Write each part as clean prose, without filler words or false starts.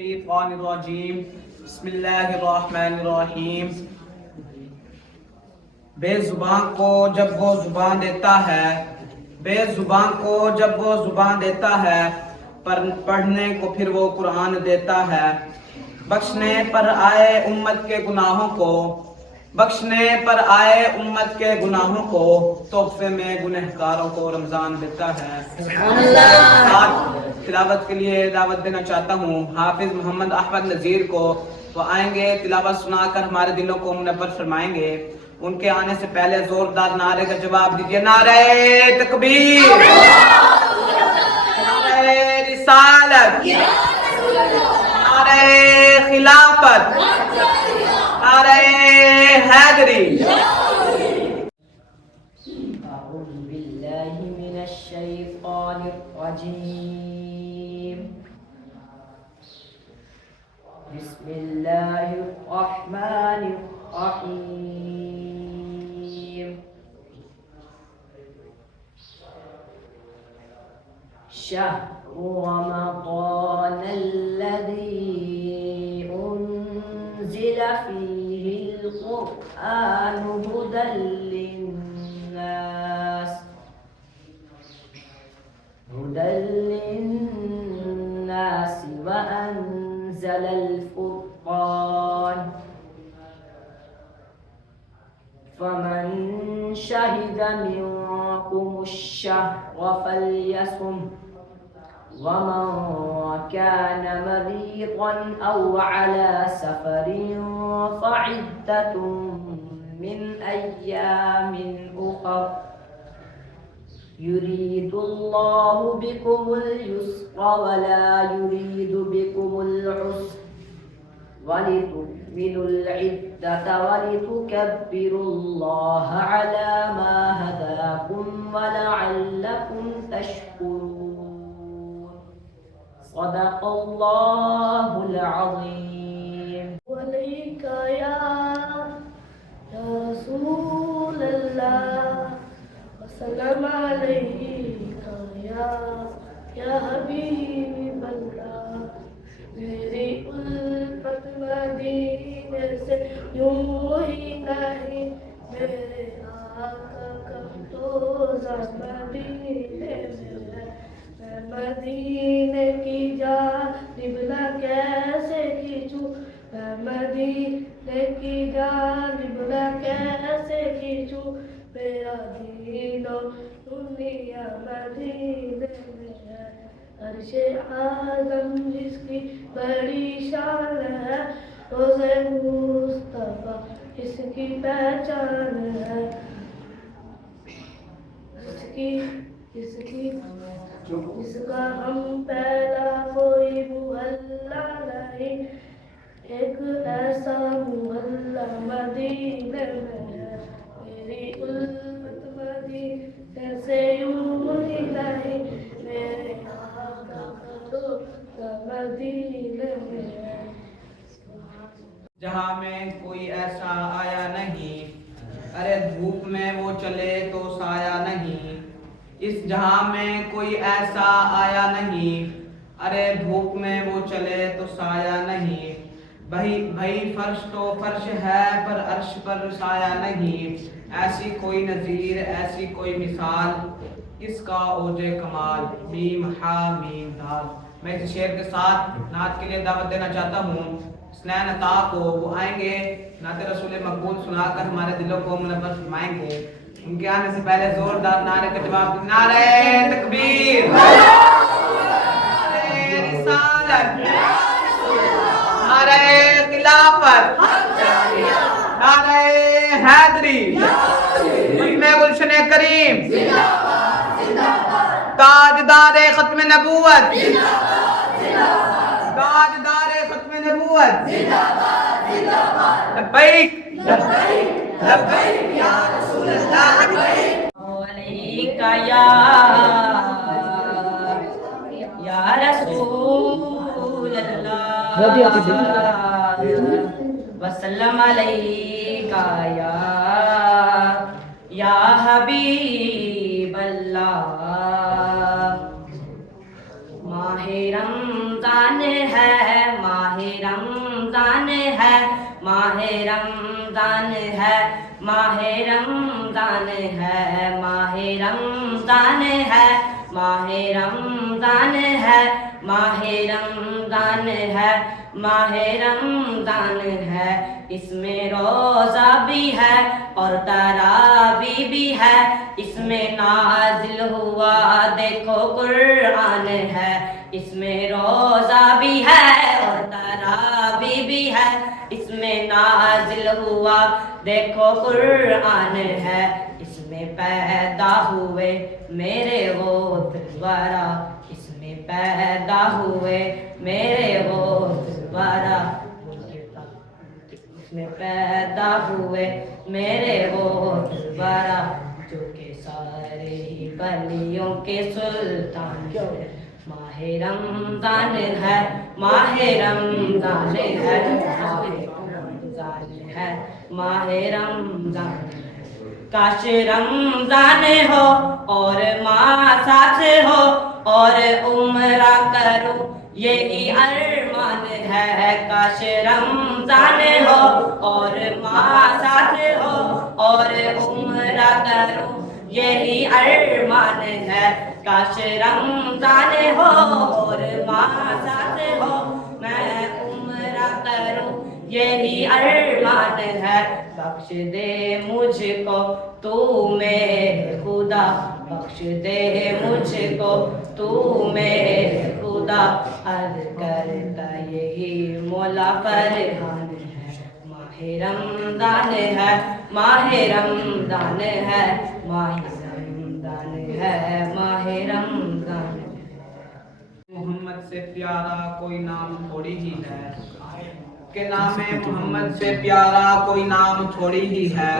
الشیطان الرجیم بسم اللہ الرحمن الرحیم۔ بے زبان کو جب وہ زبان دیتا ہے، بے زبان کو جب وہ زبان دیتا ہے، پڑھنے کو پھر وہ قرآن دیتا ہے۔ بخشنے پر آئے امت کے گناہوں کو، بخشنے پر آئے امت کے گناہوں کو، تحفے میں گنہگاروں کو رمضان دیتا ہے۔ تلاوت کے لیے دعوت دینا چاہتا ہوں حافظ محمد احمد نذیر کو۔ وہ آئیں گے، تلاوت سنا کر ہمارے دلوں کو منور فرمائیں گے۔ ان کے آنے سے پہلے زوردار نعرے کا جواب دیجیے۔ نعرہ تکبیر، نعرہ رسالت، نعرہ خلافت، نعرہ حیدری۔ أعوذ بالله من الشيطان الرجيم. بسم الله الرحمن الرحيم. شهر رمضان الذي أنزل فيه القرآن هدى للناس وأنزل الفرقان فمن شهد منكم الشهر فليصم ومن كان مريضا أو على سفر فعدة من أيام أخر يريد الله بكم اليسر ولا يريد بكم العسر ولتكملوا العدة ولتكبروا الله على ما هداكم ولعلكم تشكرون. صدق الله العظيم. عليك يا رسول الله وسلام عليك يا حبيب اللہ. میری الفت مدینے سے یوں ہی نہیں، میرے آقا کا روضہ مدینے میں ہے. میں مدینے کی جانب نہ کیسے کھینچوں، میں مدینے کی جانب نہ کیسے کھینچوں. میرا دین و دنیا مدینے میں ہے. عرش اعظم جس کی بڑی شان ہے، روضہ مصطفیٰ اس کی پہچان ہے. اس کا ہم پہلا کوئی محلہ نہیں، ایک ایسا محلہ مدینے میں ہے. میری الفت مدینے سے یوں ہی نہیں، میرے آقا کا روضہ مدینے میں ہے. جہاں میں کوئی ایسا آیا نہیں، ارے دھوپ میں وہ چلے تو سایہ نہیں. اس جہاں میں کوئی ایسا آیا نہیں، ارے دھوپ میں وہ چلے تو سایہ نہیں. بھئی فرش تو فرش ہے پر عرش پر سایہ نہیں. ایسی کوئی نظیر، ایسی کوئی مثال، کس کا اوج کمال. میم ہا میم دال. میں اس شعر کے ساتھ نعت کے لیے دعوت دینا چاہتا ہوں حسنین عطا کو. وہ آئیں گے، نعت رسول مقبول سنا کر ہمارے دلوں کو منور فرمائیں گے. ان کے آنے سے پہلے زوردار نعرے کا جواب. نعرہ تکبیر، نعرہ رسالت، نعرہ خلافت، نعرہ حیدری. میں گلشن کریم، تاجدار ختم نبوت، تاجدار ختم نبوت. لبیک لبیک یا رسول اللہ. عليك يا رسول الله وسلم عليك يا حبيب الله. ماہ رمضان ہے ماہ رمضان ہے، ماہ رمضان ہے، ماہ رمضان ہے، ماہ رمضان ہے، ماہ رمضان ہے، ماہ رمضان ہے، اس میں روزہ بھی ہے اور تراویح بھی ہے، اس میں نازل ہوا دیکھو قرآن ہے، اس میں روزہ بھی ہے اور تراویح بھی ہے، اس میں نازل ہوا دیکھو قرآن ہے، اس میں پیدا ہوئے میرے وہ دلبرا، اس میں پیدا ہوئے میرے وہ دلبرا، اس میں پیدا ہوئے میرے وہ دلبرا، جو کہ سارے ہی بلیوں کے سلطان ہے، ماہ رمضان ہے، ماہ رمضان ہے، ماہ رمضان ہے، ماہ رمضان ہے، کاش رمضان ہو اور ماں ساتھ ہو اور عمرہ کرو یہی ارمان ہے، کاش رمضان ہو اور ماں ساتھ ہو اور عمرہ کرو یہی ارمان ہے، کاش رمضان ہو اور ماں ساتھ ہو میں عمرہ کروں یہی ارمان ہے، بخش دے مجھ کو تو میرے خدا، بخش دے مجھ کو تو میرے خدا، عرض کرتا یہی مولا فرحان ہے، ماہ رمضان ہے، ماہ رمضان ہے، ماہ رمضان ہے، ماہ رمضان ہے، محمد سے پیارا کوئی نام تھوڑی ہی ہے، کہ نام محمد سے پیارا کوئی نام تھوڑی ہی ہے،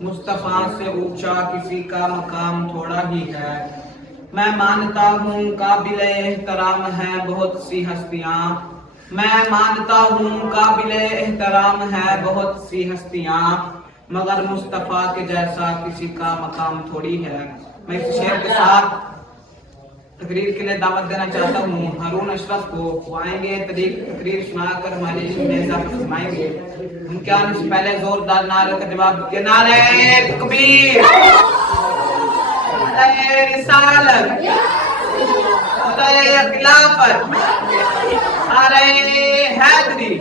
مصطفیٰ سے اونچا کسی کا مقام تھوڑا ہی ہے، میں مانتا ہوں قابل احترام ہیں بہت سی ہستیاں، میں مانتا ہوں قابل احترام ہے بہت سی ہستیاں، مگر مصطفیٰ کے جیسا کسی کا مقام تھوڑی ہے۔ میں اس شعر کے ساتھ تقریر کے لیے دعوت دینا چاہتا ہوں ہارون اشرف کو، وہ آئیں گے تقریر سنا کر ہمارے علم میں اضافہ فرمائیں گے۔ ان کے آنے سے پہلے زوردار نعرے کا جواب کہ نعرہ تکبیر، نعرہ رسالت، نعرہ خلافت، نعرہ حیدری۔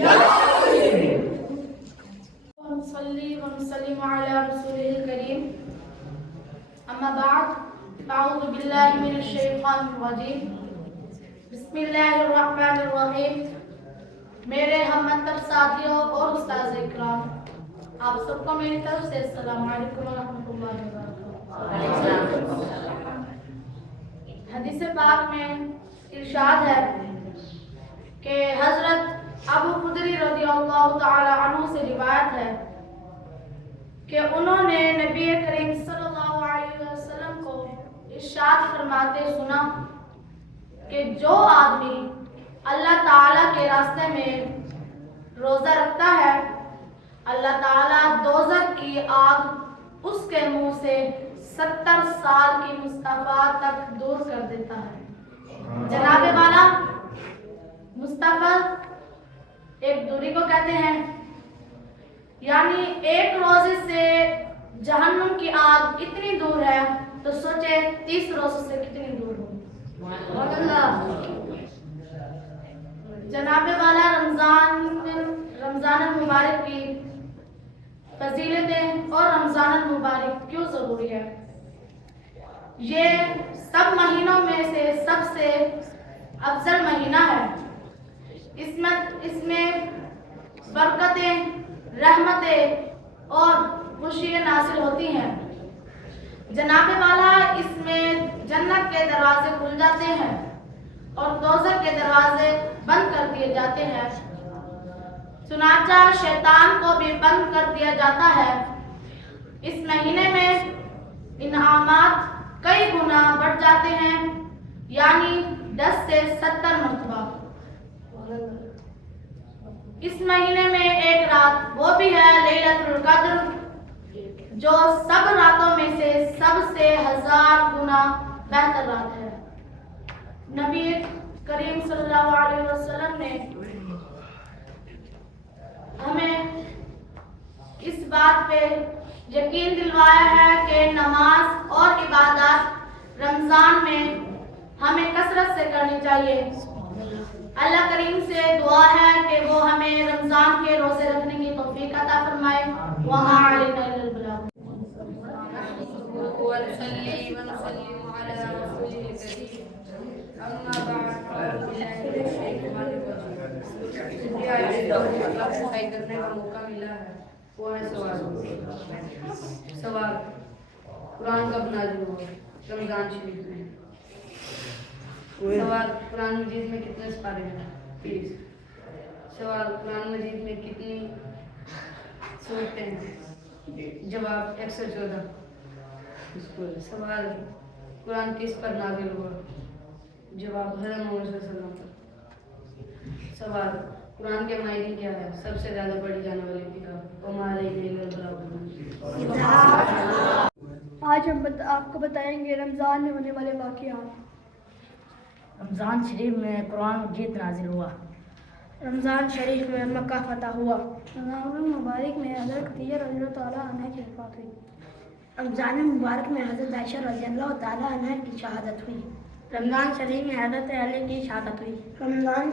ونصلي ونسلم على رسوله الكريم، أما بعد، أعوذ بالله من الشیطان الرجیم، بسم اللہ الرحمن الرحیم۔ میرے ہم منتر ساتھیوں اور استاذ اکرام، آپ سب کو میری طرف سے السلام علیکم ورحمۃ اللہ وبرکاتہ۔ حدیث پاک میں ارشاد ہے کہ حضرت ابو خدری رضی اللہ تعالی عنہ سے روایت ہے کہ انہوں نے نبی کریم صلی اللہ علیہ وسلم کو ارشاد فرماتے سنا کہ جو آدمی اللہ تعالیٰ کے راستے میں روزہ رکھتا ہے، اللہ تعالیٰ دوزخ کی آگ اس کے منہ سے 70 سال کی مصطفیٰ تک دور کر دیتا ہے۔ جناب والا، مصطفیٰ ایک دوری کو کہتے ہیں، یعنی ایک روزے سے جہنم کی آگ اتنی دور ہے تو سوچے 30 روزے سے کتنی دور ہو۔ جناب والا، رمضان المبارک کی فضیلتیں اور رمضان المبارک کیوں ضروری ہے؟ یہ سب مہینوں میں سے سب سے افضل مہینہ ہے۔ اس میں برکتیں، رحمتیں اور خوشیاں نازل ہوتی ہیں۔ جناب والا، اس میں جنت کے دروازے کھل جاتے ہیں اور دوزخ کے دروازے بند کر دیے جاتے ہیں، چنانچہ شیطان کو بھی بند کر دیا جاتا ہے۔ اس مہینے میں انعامات کئی گنا بڑھ جاتے ہیں، یعنی 10 سے 70 مرتبہ۔ اس مہینے میں ایک رات وہ بھی ہے لیلۃ القدر، جو سب راتوں میں سے سب سے 1000 گنا بہتر رات ہے۔ نبی کریم صلی اللہ علیہ وسلم نے ہمیں پہ یقین دلوایا ہے کہ نماز اور عبادات رمضان میں ہمیں کثرت سے کرنی چاہیے۔ اللہ کریم سے دعا ہے کہ وہ ہمیں رمضان کے روزے رکھنے کی توفیق عطا فرمائے۔ وما علینا الا البلاغ۔ ونصلي ونسلم على رسوله الكريم أما بعد أعوذ بالله من الشيطان الرجيم صفائی کرنے کا موقع ملا ہے وہ ہے سوال قرآن کب نازل ہوا؟ رمضان شریف میں۔ سوال قرآن مجید میں کتنے سپارے ہیں؟ 30۔ سوال قرآن مجید میں کتنی سورتیں ہیں؟ جواب 114۔ سوال قرآن کس پر نازل ہوا؟ جواب حضرت محمد صلی اللہ علیہ وسلم پر۔ سوال قرآن کے معنی کیا ہے؟ سب سے زیادہ پڑھی جانے والی کتاب۔ وما علینا الا البلاغ۔ آج ہم آپ کو بتائیں گے رمضان میں ہونے والے واقعات۔ رمضان شریف میں قرآن مجید نازل ہوا۔ رمضان شریف میں مکہ فتح ہوا۔ رمضان مبارک میں حضرت خدیجہ رضی اللہ تعالیٰ عنہ کی وفات ہوئی۔ رمضان مبارک میں حضرت عائشہ رضی اللہ تعالیٰ عنہ کی شہادت ہوئی۔ رمضان شریف میں حضرت علی کی شہادت ہوئی۔ رمضان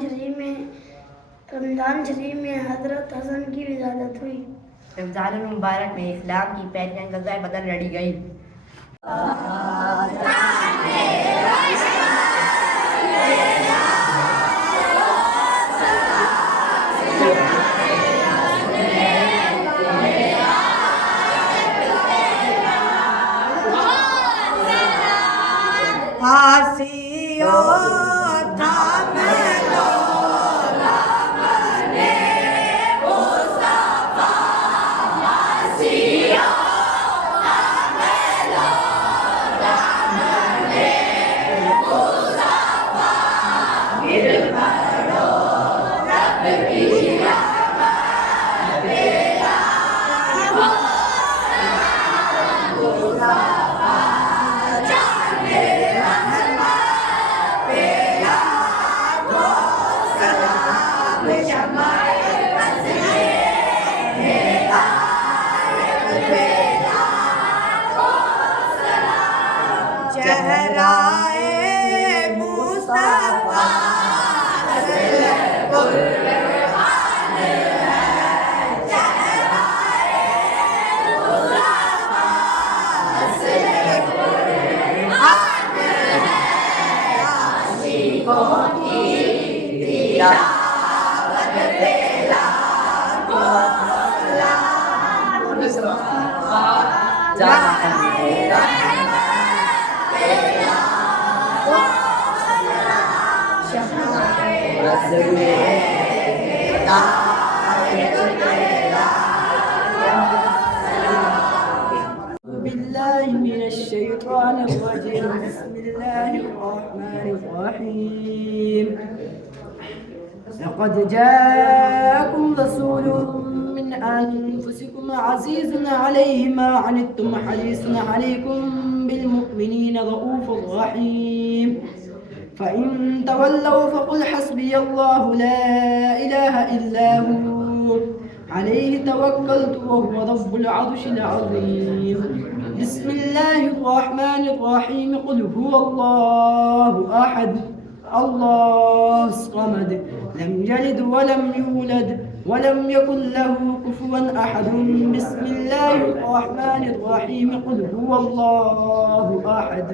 شریف میں حضرت حسن کی ولادت ہوئی۔ رمضان مبارک میں اسلام کی پہلی غزوہ بدر لڑی گئی۔ بالله من الشيطان الرجيم بسم الله الرحمن الرحيم لقد جاءكم رسول من أنفسكم عزيز عليه ما عنتم حريص عليكم بالمؤمنين رؤوف رحيم فإن تولوا فقل حسبي الله لا إله إلا هو عليه توكلت وهو رب العرش العظيم بسم الله الرحمن الرحيم قل هو الله أحد الله الصمد لم يلد ولم يولد ولم يكن له كفوا أحد بسم الله الرحمن الرحيم قل هو الله أحد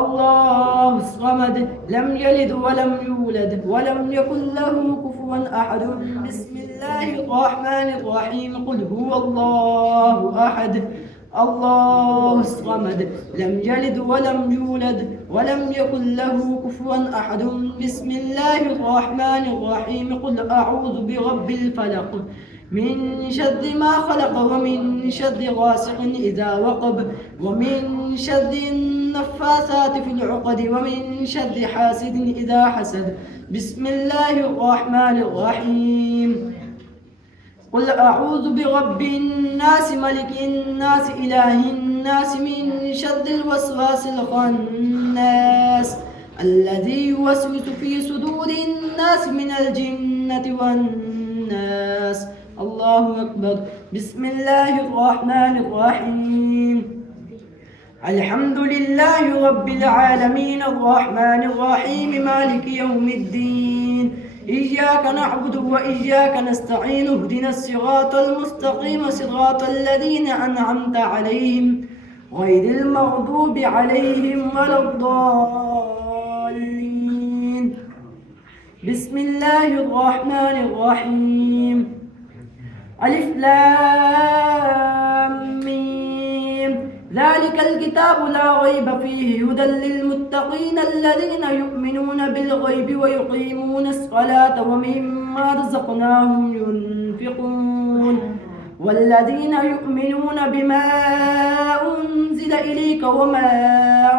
الله الصمد لم يلد ولم يولد ولم يكن له كفوا أحد بسم الله الرحمن الرحيم قل هو الله أحد الله الصمد لم يلد ولم يولد ولم يكن له كفوا أحد بسم الله الرحمن الرحيم قل أعوذ برب الفلق من شر ما خلق ومن شر غاسق إذا وقب ومن شر النفاثات في العقد ومن شر حاسد إذا حسد بسم الله الرحمن الرحيم قل أعوذ برب الناس ملك الناس إله الناس من شر الوسواس الخناس الذي يوسوس في صدور الناس من الجنة والناس الله الله أكبر. بسم الله الرحمن الرحيم. الحمد لله رب العالمين الرحمن الرحيم مالك يوم الدين إياك نعبد وإياك نستعين اهدنا الصراط المستقيم صراط الذين أنعمت عليهم غير المغضوب عليهم ولا الضالين. بسم الله الرحمن الرحيم. ألف لام ميم ذلك الكتاب لا ريب فيه هدى للمتقين الذين يؤمنون بالغيب ويقيمون الصلاة ومما رزقناهم ينفقون والذين يؤمنون بما أنزل إليك وما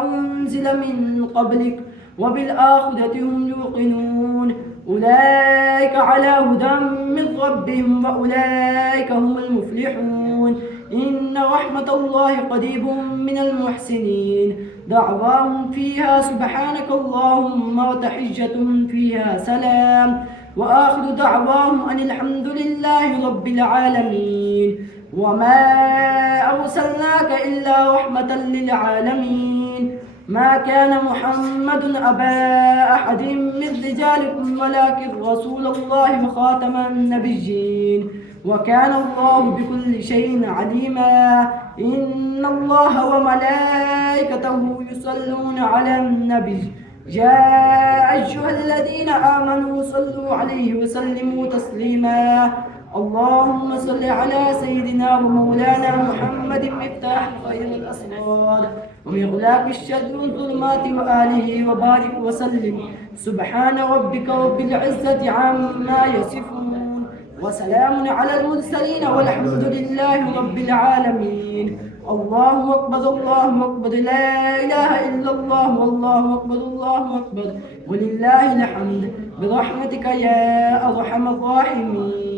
أنزل من قبلك وبالآخرة هم يوقنون أولئك على هدى من ربهم وأولئك هم المفلحون. إن رحمة الله قريب من المحسنين دعواهم فيها سبحانك اللهم وتحيتهم فيها سلام وآخر دعواهم أن الحمد لله رب العالمين. وما أرسلناك إلا رحمة للعالمين. ما كان محمد أبا أحد من رجالكم ولكن رسول الله وخاتم النبيين وكان الله بكل شيء عليما. إن الله وملائكته يصلون على النبي يا أيها الذين آمنوا صلوا عليه وسلموا تسليما. اللهم صل على سيدنا ومولانا محمد مفتاح خير الأسرار ومغلاق الشر والظلمات وآله وبارك وسلم. سبحان ربك رب العزة عما يصفون وسلام على المرسلين والحمد لله رب العالمين. الله أكبر الله أكبر لا إله إلا الله والله أكبر الله أكبر ولله الحمد برحمتك يا أرحم الراحمين.